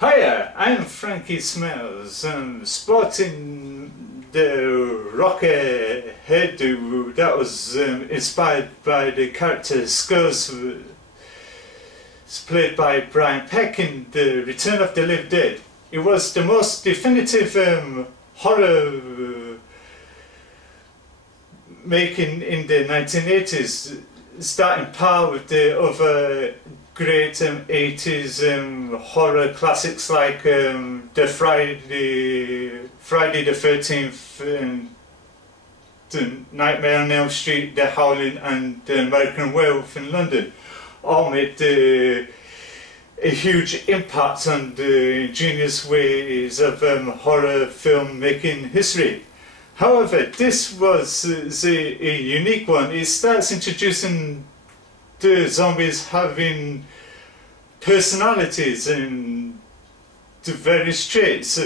Hiya, I'm Frankie Smales. Sporting the rocker hairdo that was inspired by the character Skulls, played by Brian Peck in The Return of the Living Dead. It was the most definitive horror making in the 1980s, starting par with the other great 80s horror classics like the Friday the 13th, the Nightmare on Elm Street, The Howling and The American Werewolf in London. All made a huge impact on the ingenious ways of horror film making history. However, this was a unique one. It starts introducing the zombies having personalities and the various traits.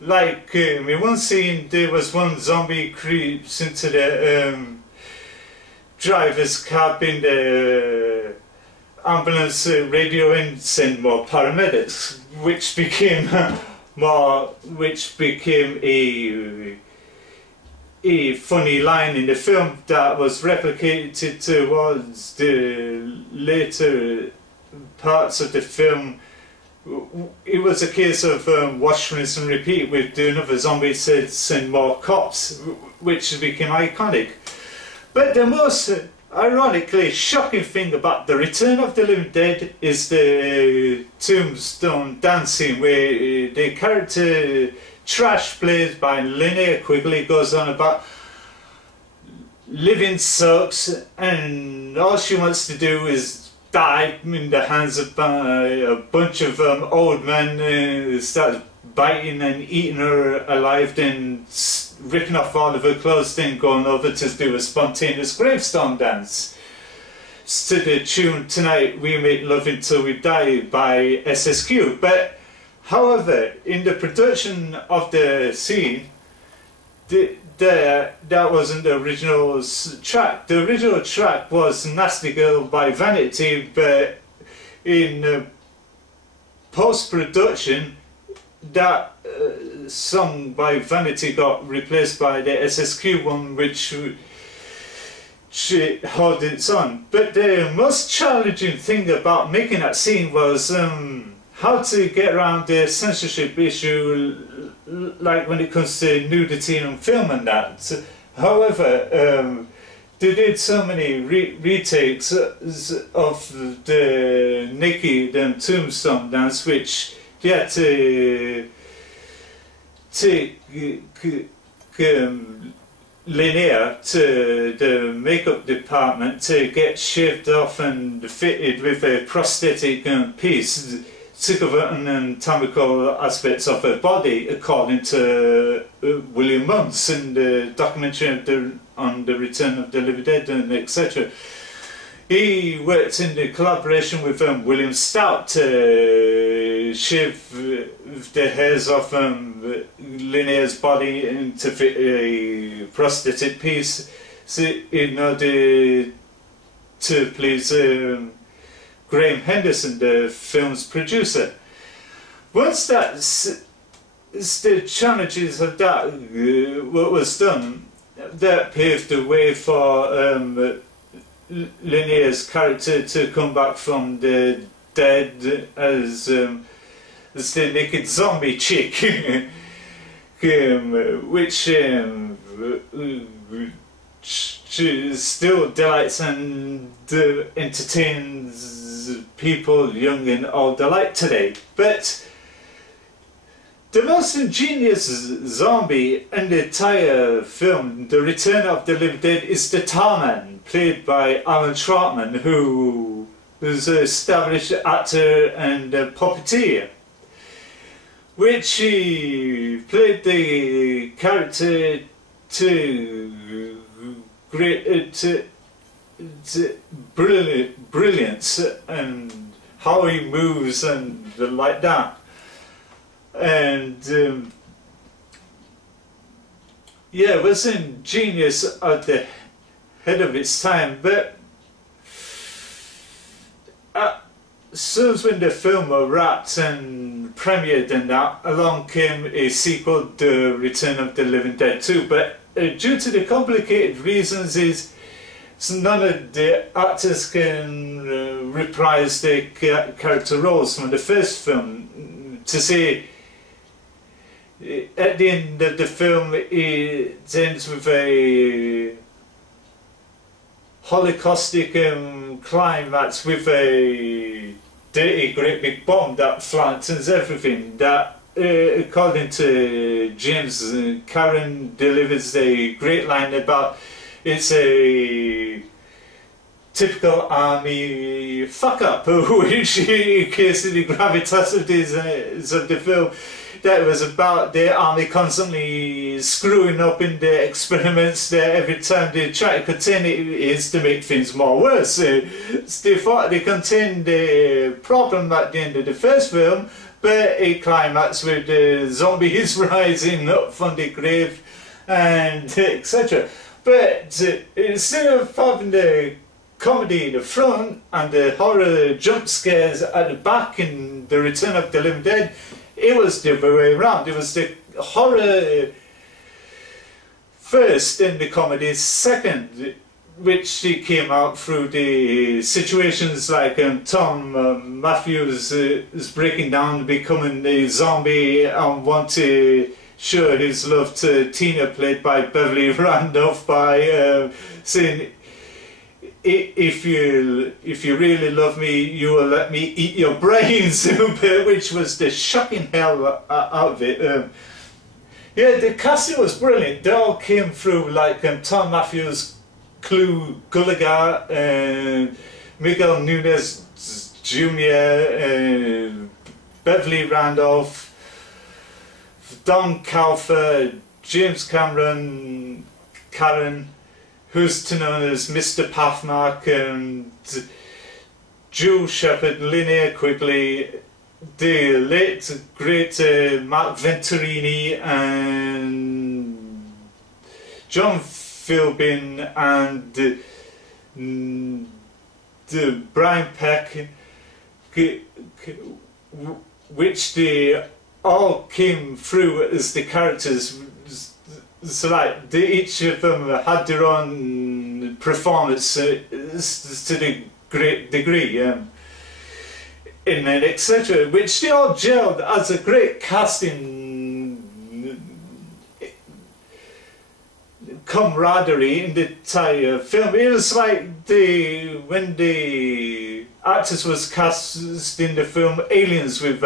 Like in one scene, there was one zombie creeps into the driver's cabin, the ambulance radio and send more paramedics, which became a funny line in the film that was replicated towards the later parts of the film. It was a case of wash, rinse and repeat, with another zombie said send more cops, which became iconic. But the most ironically shocking thing about The Return of the Living Dead is the tombstone dancing, where the character Trash, played by Linnea Quigley, goes on about living sucks and all she wants to do is die in the hands of a bunch of old men who start biting and eating her alive, then ripping off all of her clothes, then going over to do a spontaneous gravestone dance to the tune Tonight We Make Love Until We Die by SSQ. But however, in the production of the scene, that wasn't the original track. The original track was Nasty Girl by Vanity, but in post-production, that song by Vanity got replaced by the SSQ one, which she held its own. But the most challenging thing about making that scene was how to get around the censorship issue, like when it comes to nudity on film and that. However, they did so many retakes of the naked tombstone dance, which they had to take Linnea to the makeup department to get shaved off and fitted with a prosthetic piece to cover anatomical aspects of her body, according to William Muntz in the documentary on The Return of the Living Dead and etc. He worked in the collaboration with William Stout to shave the hairs off Linnea's body and to fit a prosthetic piece, so in order to please Graham Henderson, the film's producer. Once the challenges of that what was done, that paved the way for Linnea's character to come back from the dead as the naked zombie chick, which still delights and entertains people young and old alike today. But the most ingenious zombie in the entire film, The Return of the Living Dead, is the Tarman, played by Alan Trotman, who is an established actor and puppeteer, which he played the character to brilliance and how he moves and like that. And yeah, it was ingenious at the head of its time, but as soon as when the film was wrapped and premiered and that, along came a sequel, The Return of the Living Dead 2. But due to the complicated reasons is none of the actors can reprise their character roles from the first film. To say at the end of the film it ends with a holocaustic climax with a dirty great big bomb that flattens everything. That according to James, Karen delivers a great line about it's a typical army fuck up, which in case of the gravitasities of the film, that was about the army constantly screwing up in their experiments that every time they try to contain it is to make things more worse. They thought they contained the problem at the end of the first film, but it climaxed with the zombies rising up from the grave and etc. But instead of having the comedy in the front and the horror jump scares at the back in The Return of the Living Dead, it was the other way around. It was the horror first and the comedy second, which came out through the situations like Tom Matthews is breaking down, becoming a zombie and want to show his love to Tina, played by Beverly Randolph, by saying, if you really love me, you will let me eat your brains, which was the shocking hell out of it. Yeah, the casting was brilliant. They all came through, like Tom Matthews, Clu Gulager, Miguel Nunez Jr., Beverly Randolph, Don Calfer, James Cameron, Karen, who's known as Mr. Pathmark, and Jewel Shepherd, Linnea Quigley, the late great Mark Venturini, and John Philbin, and the Brian Peck, which they all came through as the characters. So like each of them had their own performance to the great degree, and etc., which they all gelled as a great casting camaraderie in the entire film. It was like when the actors was cast in the film Aliens with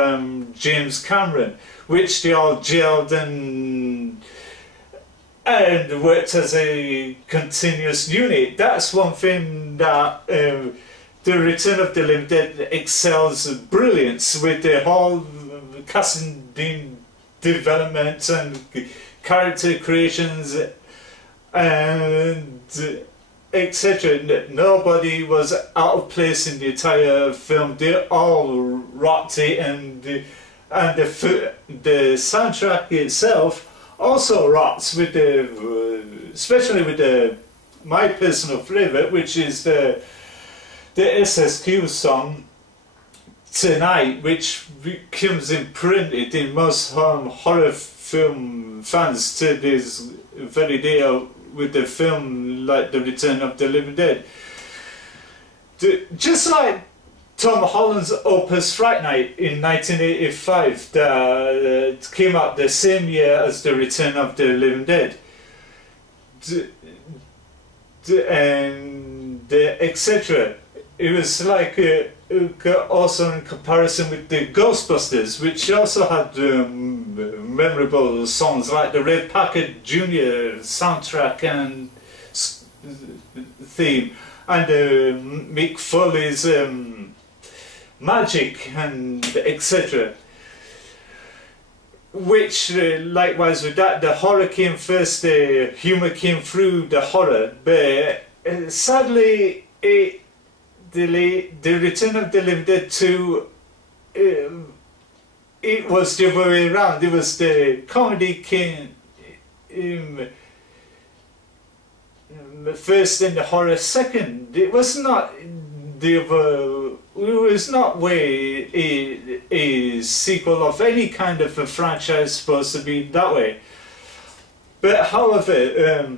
James Cameron, which they all gelled and worked as a continuous unit. That's one thing that The Return of the Living Dead excels brilliance with the whole casting development and character creations and etc. Nobody was out of place in the entire film. They all rocked it, and the soundtrack itself also rocks with especially with my personal favourite, which is the SSQ song Tonight, which becomes imprinted in most horror film fans to this very day with the film like The Return of the Living Dead. Just like Tom Holland's Opus Fright Night in 1985 that came out the same year as The Return of the Living Dead, and etc. It was like also in comparison with the Ghostbusters, which also had memorable songs like the Red Packard Jr. soundtrack and theme, and Mick Foley's Magic and etc. Which likewise with that, the horror came first, the humour came through the horror, but sadly the Return of the Living Dead 2, it was the other way around. It was the comedy came first and the horror second. It was not the other was not way a sequel of any kind of a franchise supposed to be that way. But however,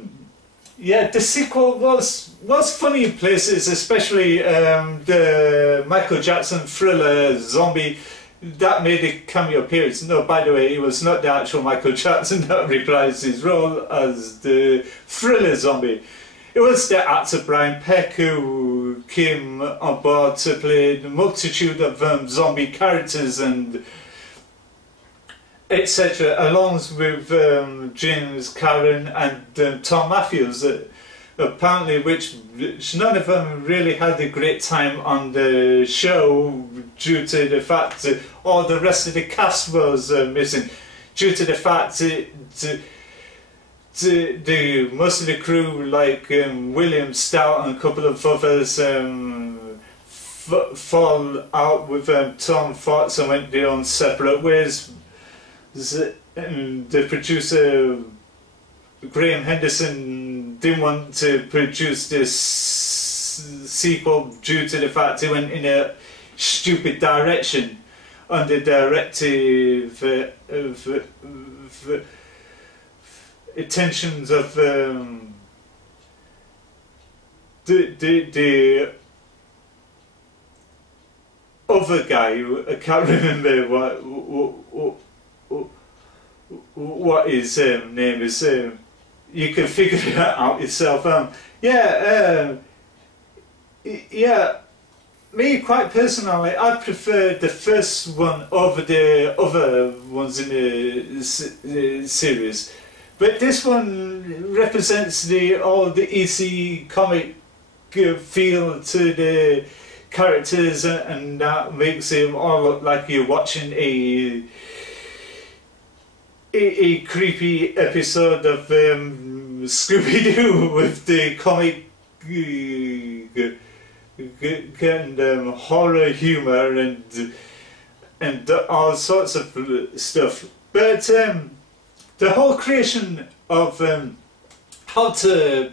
yeah, the sequel was funny in places, especially the Michael Jackson thriller zombie that made a cameo appearance. No, by the way, it was not the actual Michael Jackson that reprised his role as the thriller zombie. It was the actor Brian Peck who came on board to play the multitude of zombie characters and etc., along with James Karen and Tom Matthews, apparently which none of them really had a great time on the show due to the fact that all the rest of the cast was missing, due to the fact that most of the crew, like William Stout and a couple of others, fall out with Tom Fox and went their own separate ways. The producer Graham Henderson didn't want to produce this sequel due to the fact he went in a stupid direction under directive intentions of the other guy. I can't remember what his name is. You can figure it out yourself. Yeah, me quite personally, I prefer the first one over the other ones in the series. But this one represents all the easy comic feel to the characters, and that makes them all look like you're watching a creepy episode of Scooby-Doo with the comic and horror humour and all sorts of stuff. But the whole creation of how to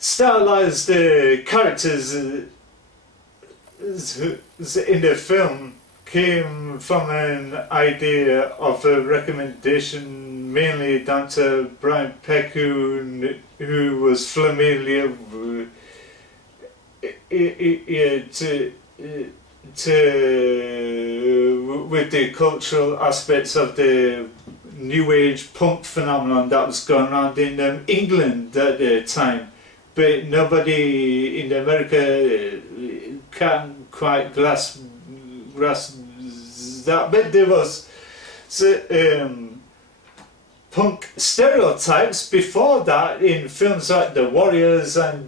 stylize the characters in the film came from an idea of a recommendation mainly down to Brian Peck, who was familiar with the cultural aspects of the New Age punk phenomenon that was going on in England at the time. But nobody in America can quite grasp that. But there was punk stereotypes before that in films like The Warriors and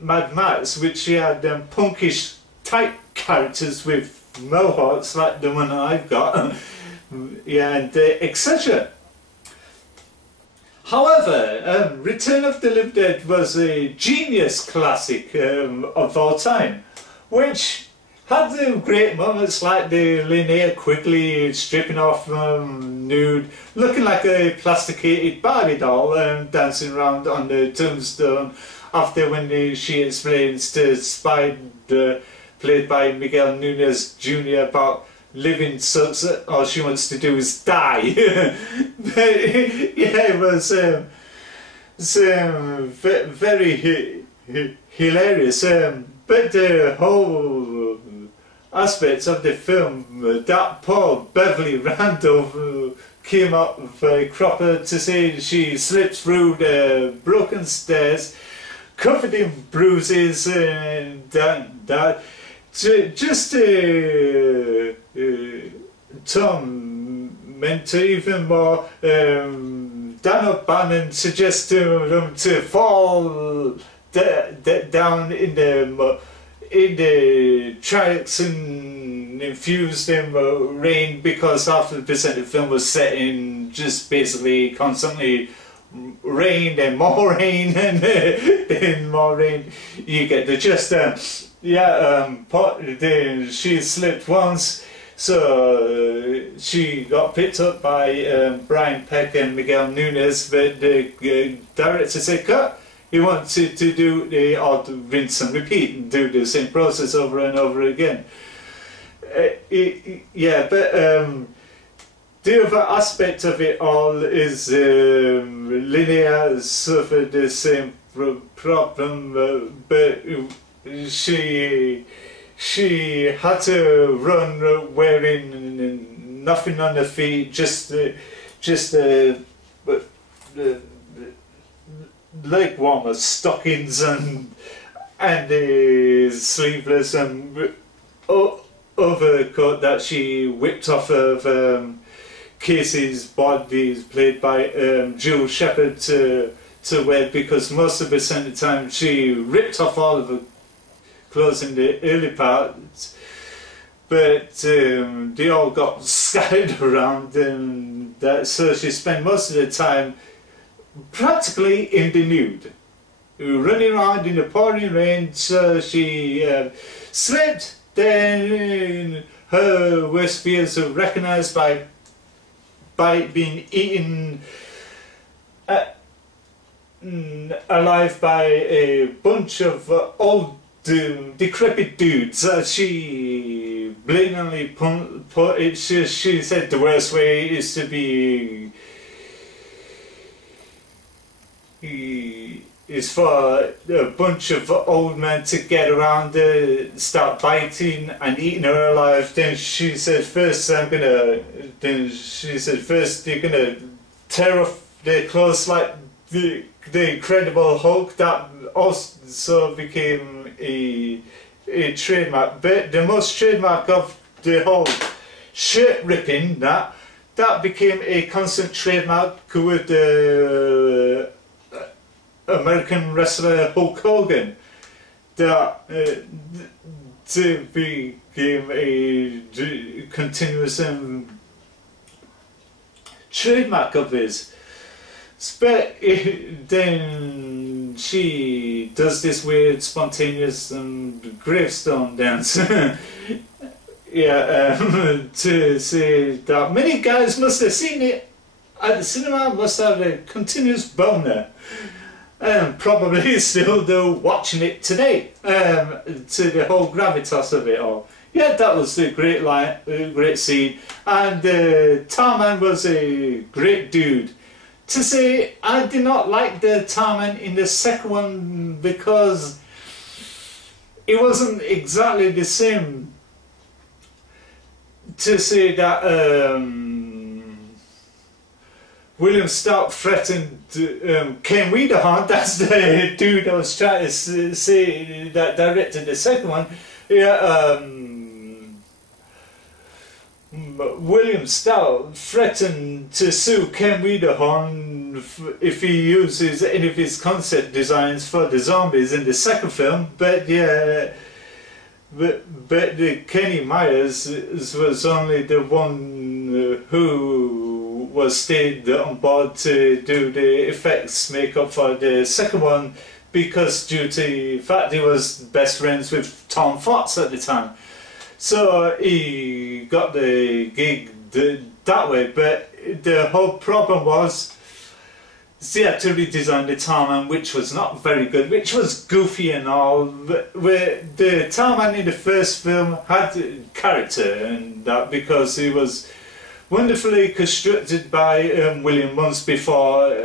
Mad Max, which had punkish type characters with mohawks like the one I've got, yeah, and etc. However, Return of the Living Dead was a genius classic of all time, which had great moments like the Linnea quickly stripping off nude, looking like a plasticated Barbie doll, dancing around on the tombstone after when she explains to Spide, played by Miguel Nunez Jr., about living sucks, all she wants to do is die. But yeah, it was very hilarious. But the whole aspects of the film, that poor Beverly Randall came up with a cropper to say she slipped through the broken stairs, covered in bruises and that. Just Tom meant to even more Dan O'Bannon suggested them to fall down in the tracks and infuse them rain, because half the percent of the film was set in just basically constantly rain and more rain and more rain. You get the gist. Yeah, she slipped once, so she got picked up by Brian Peck and Miguel Nunez, but the director said, cut, he wanted to do the odd rinse and repeat and do the same process over and over again. Yeah, but the other aspect of it all is Linnea suffered the same problem, but she had to run wearing nothing on her feet, just leg warmers, stockings, and sleeveless and overcoat that she whipped off of Casey's body, played by Jules Shepherd, to wear, because most of the time she ripped off all of her clothes in the early parts, but they all got scattered around, and so she spent most of the time practically in the nude, running around in the pouring rain. So she slipped, then her worst fears were recognised by being eaten alive by a bunch of old decrepit dudes. She blatantly put it. She said the worst way is to be is for a bunch of old men to get around her, start biting and eating her alive. Then she said, first you're gonna tear off their clothes like the Incredible Hulk. That also became a trademark. But the most trademark of the whole shirt ripping, that became a constant trademark with the American wrestler Hulk Hogan. That became a continuous trademark of his. But then she does this weird spontaneous gravestone dance. Yeah, to say that many guys must have seen it at the cinema, must have a continuous boner. Probably still do, watching it today, to the whole gravitas of it all. Yeah, that was a great line, great scene, and Tarman was a great dude. To say I did not like the Tarman in the second one because it wasn't exactly the same. To say that William Stout threatened Ken Wiederhorn, that's the dude I was trying to say that directed the second one. Yeah, William Stout threatened to sue Ken Wiederhorn if he uses any of his concept designs for the zombies in the second film, but yeah, but Kenny Myers was only the one who stayed on board to do the effects makeup for the second one, because due to the fact he was best friends with Tom Fox at the time. So he got the gig that way, but the whole problem was they had to redesign the Tarman, which was not very good, which was goofy and all. But the Tarman in the first film had character, and that because he was wonderfully constructed by William months before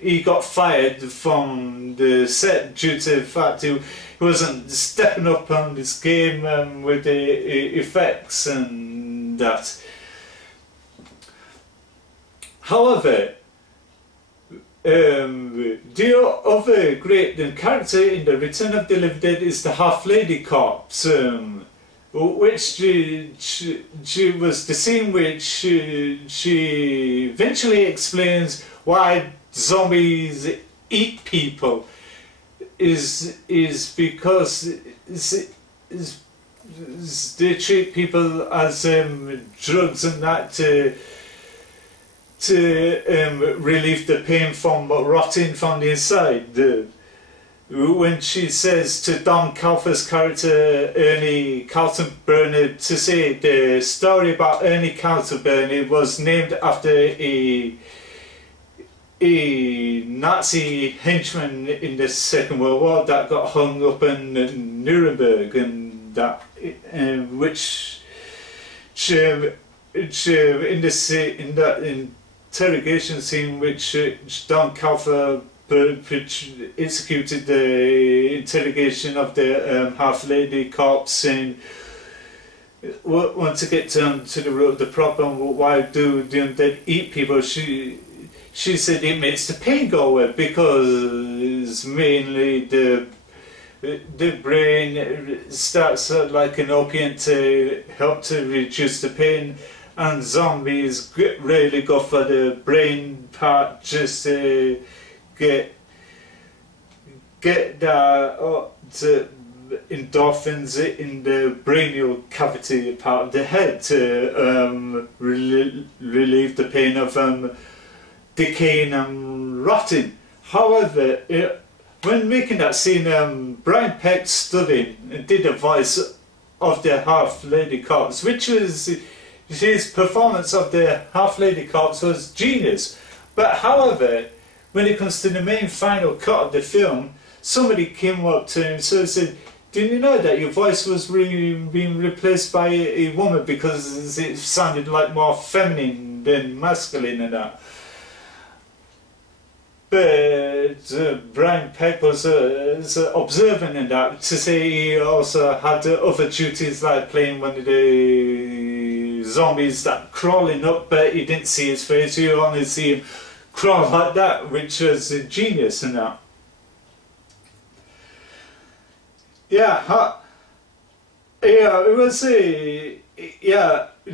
he got fired from the set due to the fact he wasn't stepping up on this game with the effects and that. However, the other great character in the Return of the Living Dead is the Half-Lady Corpse, which she was the scene which she eventually explains why zombies eat people is because they treat people as drugs and that to relieve the pain from rotting from the inside. When she says to Don Calfer's character Ernie Carlton Burnett, to say the story about Ernie Carlton Burnett was named after a a Nazi henchman in the Second World War that got hung up in Nuremberg, and that which in that interrogation scene, which Don Calfer executed the interrogation of the half-lady corpse, and want to get down to the root of the problem. Why do the undead eat people? She said it makes the pain go away, because mainly the brain starts like an opiate to help to reduce the pain, and zombies really go for the brain part just to get the endorphins in the brainial cavity part of the head to relieve the pain of decaying and rotting. However, when making that scene, Brian Peck stood in and did a voice of the half-lady corpse, which was his performance of the half-lady corpse was genius. But however, when it comes to the main final cut of the film, somebody came up to him and said, "Didn't you know that your voice was being replaced by a woman because it sounded like more feminine than masculine and that?" But Brian Peck was observant in that, to say he also had other duties like playing one of the zombies that crawling up, but he didn't see his face, you only see him crawl like that, which was genius in that. Yeah, it was it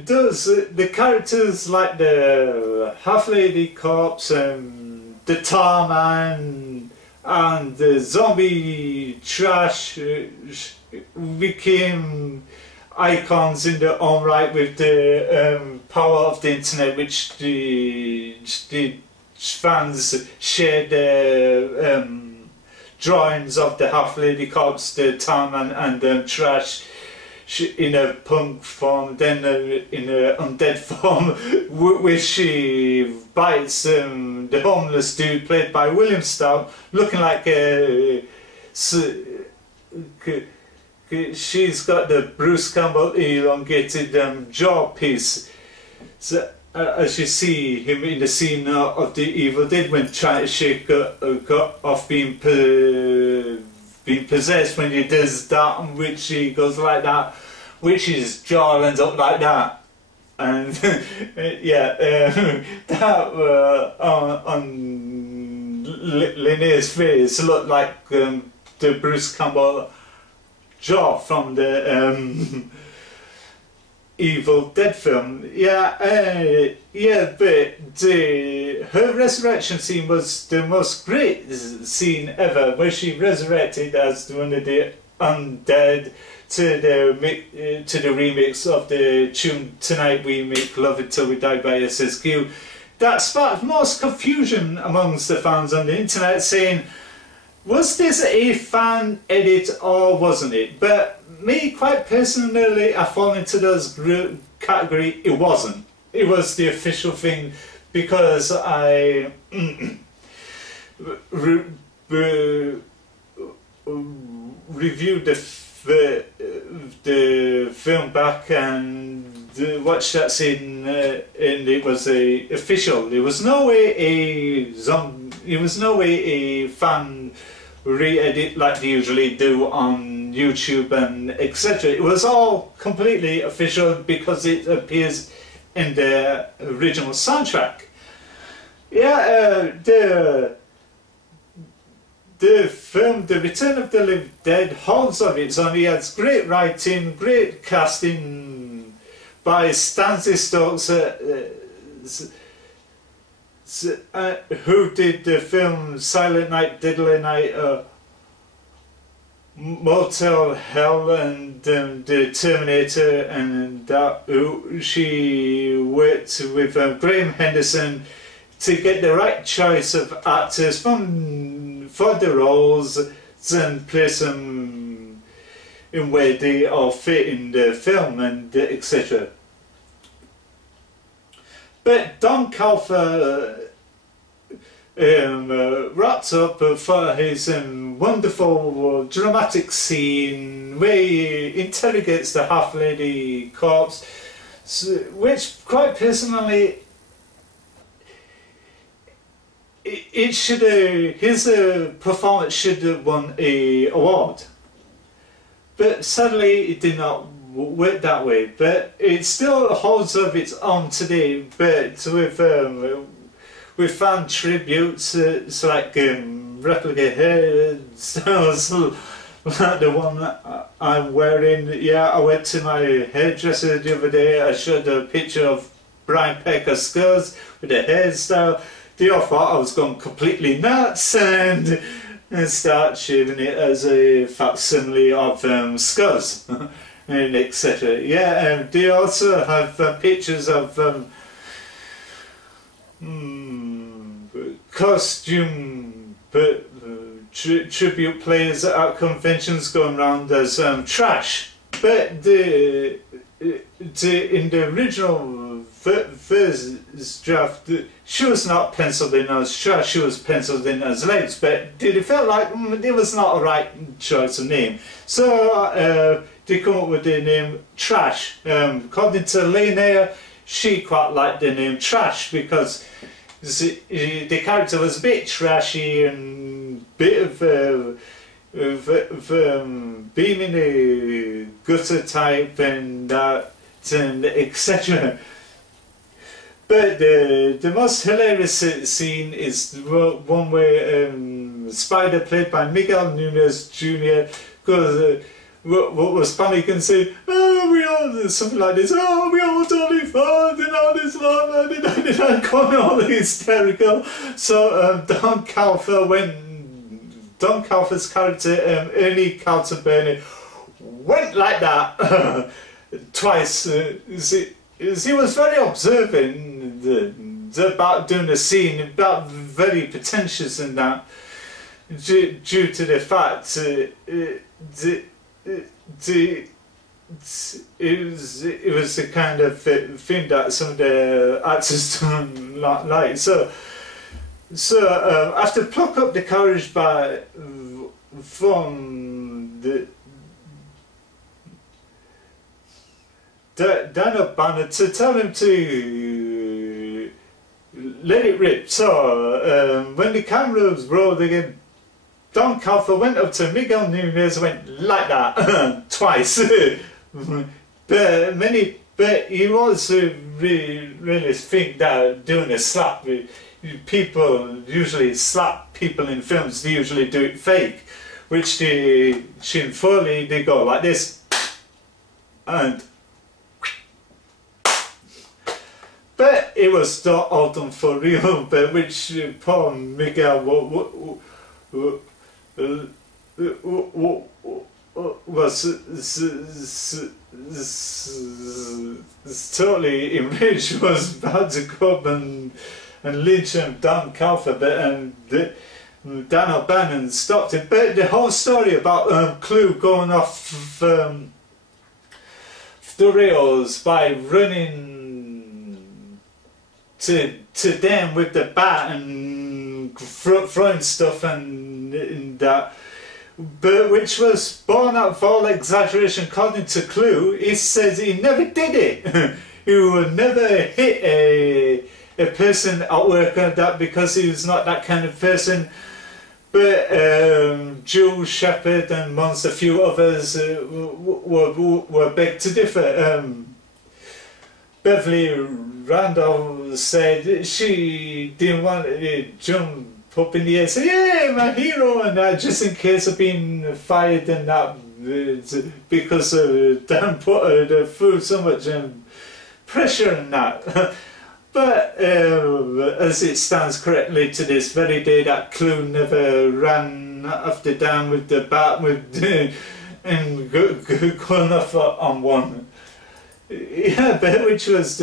does, the characters like the half-lady corpse and the tar man and the zombie trash became icons in their own right with the power of the internet, which the fans shared their drawings of the half-lady corpse, the tar man and trash in a punk form, then in a undead form, where she bites the homeless dude played by William Stout, looking like she's got the Bruce Campbell elongated jaw piece. So, as you see him in the scene of the Evil Dead when trying to shake off being possessed, when he does that, and which he goes like that, which his jaw ends up like that, and that on Linnea's face looked like the Bruce Campbell jaw from the Evil Dead film. But her resurrection scene was the most great scene ever, where she resurrected as one of the undead to the remix of the tune "Tonight We Make Love Until We Die" by SSQ. That sparked most confusion amongst the fans on the internet, saying, was this a fan edit or wasn't it? But me, quite personally, I fall into those category. It wasn't. It was the official thing, because I reviewed the film back and watched that scene, and it was official. There was no way a fan re-edit like they usually do on YouTube and etc. It was all completely official because it appears in the original soundtrack. The film The Return of the Living Dead holds on its own. It has great writing, great casting by Stanley Stokes, who did the film Silent Night, Deadly Night, Motel Hell, and the Terminator, and that. She worked with Graham Henderson to get the right choice of actors for the roles and place them in where they all fit in the film and etc. But Don Calfer wrapped up for his wonderful dramatic scene where he interrogates the half-lady corpse, which quite personally his performance should have won an award, but sadly it did not work that way. But it still holds of its own today, but with fan tributes, it's like replica hairstyles like the one I'm wearing. Yeah, I went to my hairdresser the other day. I showed a picture of Brian Pecker's skulls with a hairstyle. They all thought I was going completely nuts and start shaving it as a facsimile of skulls and etc. Yeah, and they also have pictures of costume tribute players at conventions going around as trash. But in the original first draft, she was not penciled in as trash, she was penciled in as legs, but it felt like it was not a right choice of name. So they come up with the name Trash. According to Linnea, she quite liked the name Trash because the character was a bit trashy and bit of being in a gutter type and that and etc. But the most hilarious scene is the one where Spider, played by Miguel Nunez Jr., goes, what was funny, can say, oh, we all, something like this, oh, we all totally fun, and all this love, and I got all hysterical. So Don Calfer's character, Ernie Caltabirdie, went like that twice. He was very observant about doing the scene, about very pretentious and that, due to the fact it was the kind of thing that some of the actors don't like. So after pluck up the courage from the Dan O'Bannon to tell him to let it rip. So when the cameras rolled again, Don Calfer went up to Miguel Nunez and went like that twice. But you also really think that doing a slap, people usually slap people in films, they usually do it fake, which Shin Foley, they go like this, and but it was all done for real, but which poor Miguel was totally enraged, was about to go up and lynch him, Don Calfer, but Dan O'Bannon stopped him. But the whole story about Clue going off the rails by running to them with the bat and throwing stuff and that, but which was born out of all exaggeration. According to Clue, he says he never did it. He would never hit a person at work or that because he was not that kind of person. But Jules Shepard and amongst a few others were big to differ. Beverly Randall said she didn't want to jump up in the air and say, yeah, my hero, and that, just in case of being fired and that, because Dan put her through so much pressure and that. But as it stands correctly to this very day, that Clue never ran after Dan with the bat and going off on one. Yeah, but which was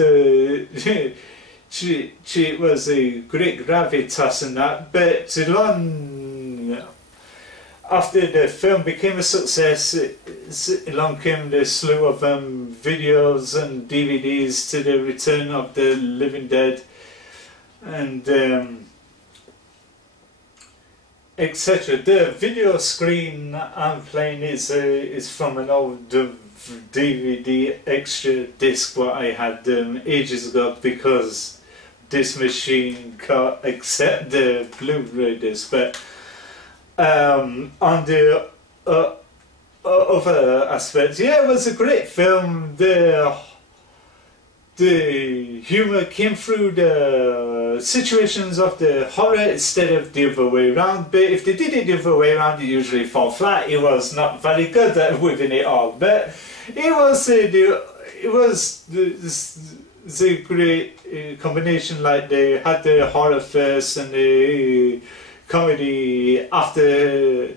she was a great gravitas and that, but long after the film became a success, along came the slew of videos and DVDs to the Return of the Living Dead, and etc. The video screen I'm playing is from an old DVD extra disc what I had ages ago, because this machine can't accept the Blu-ray disc. But on the other aspects, yeah, it was a great film. The humour came through the situations of the horror instead of the other way around. But if they did it the other way around, it usually fall flat. It was not very good at within it all. But it was the great combination. Like they had the horror first and the comedy after,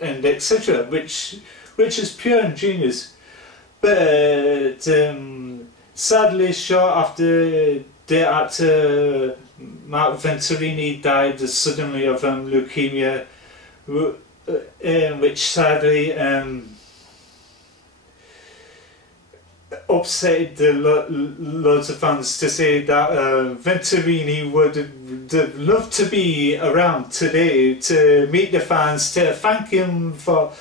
and etc. Which is pure and genius. But sadly, short after the actor Mark Venturini died suddenly of leukemia, which sadly upset loads of fans, to say that Venturini would love to be around today to meet the fans, to thank him for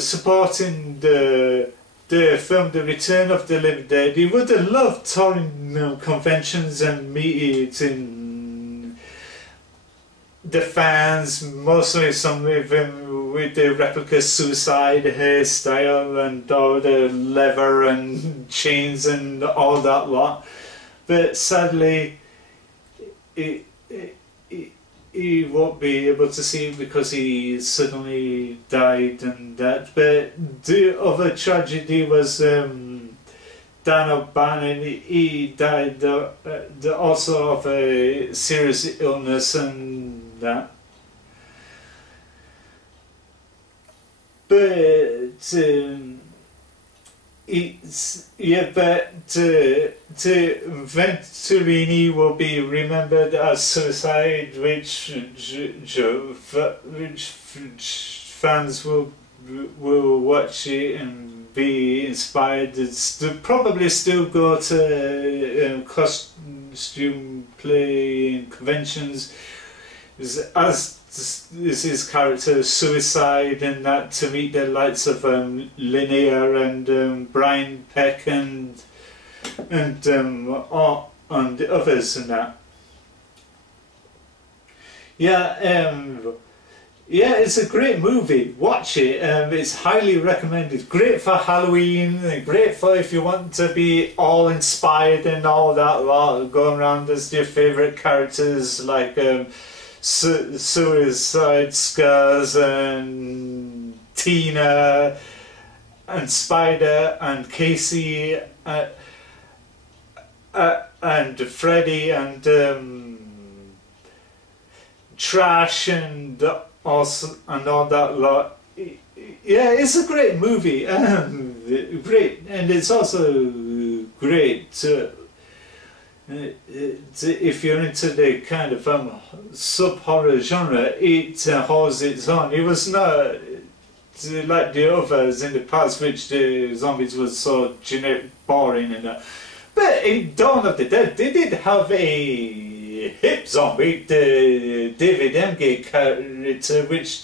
supporting the film The Return of the Living Dead. He would have loved touring conventions and meeting the fans, mostly some with the replica suicide hairstyle and all the leather and chains and all that lot. But sadly, he won't be able to see it because he suddenly died and that. But the other tragedy was Dan O'Bannon. He died also of a serious illness and that. But Venturini will be remembered as suicide, which fans will watch it and be inspired. To probably still go to costume play and conventions, as is his character Suicide, and that, to meet the likes of Linnea and Brian Peck and the others and that. Yeah, it's a great movie. Watch it. It's highly recommended. Great for Halloween. Great for if you want to be all inspired and all that lot. Going around as your favourite characters like Suicide Scars and Tina and Spider and Casey and Freddy and Trash and also and all that lot. Yeah, it's a great movie. Great, and it's also great to. If you're into the kind of sub-horror genre, it holds its own. It was not like the others in the past, which the zombies was so generic, boring and that. But in Dawn of the Dead, they did have a hip zombie, the David Emgate character, which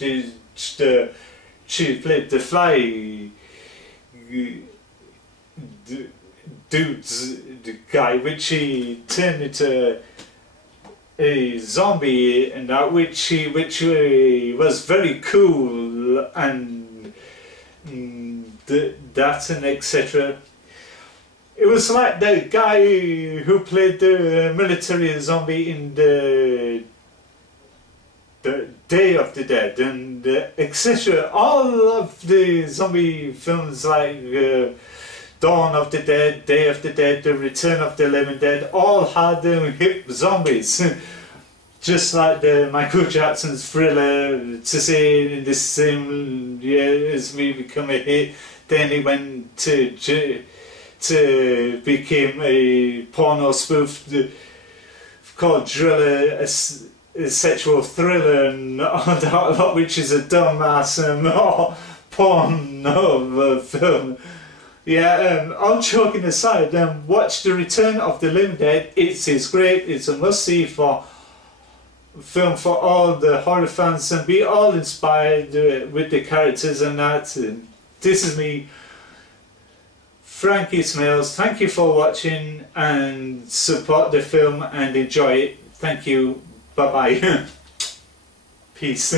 she played the Fly the guy, which he turned into a zombie, and that which was very cool, and that and etc. It was like the guy who played the military zombie in the Day of the Dead and etc. All of the zombie films like Dawn of the Dead, Day of the Dead, The Return of the Living Dead, all had hip zombies. Just like the Michael Jackson's Thriller, to say in the same year as we become a hit, then he went to become a porno spoof called Driller, a sexual thriller, and all that lot, which is a dumbass porno film. Yeah, all joking aside, watch The Return of the Living Dead. It's great. It's a must-see for film for all the horror fans and be all inspired with the characters and that. And this is me, Frankie Smales. Thank you for watching and support the film and enjoy it. Thank you. Bye bye. Peace.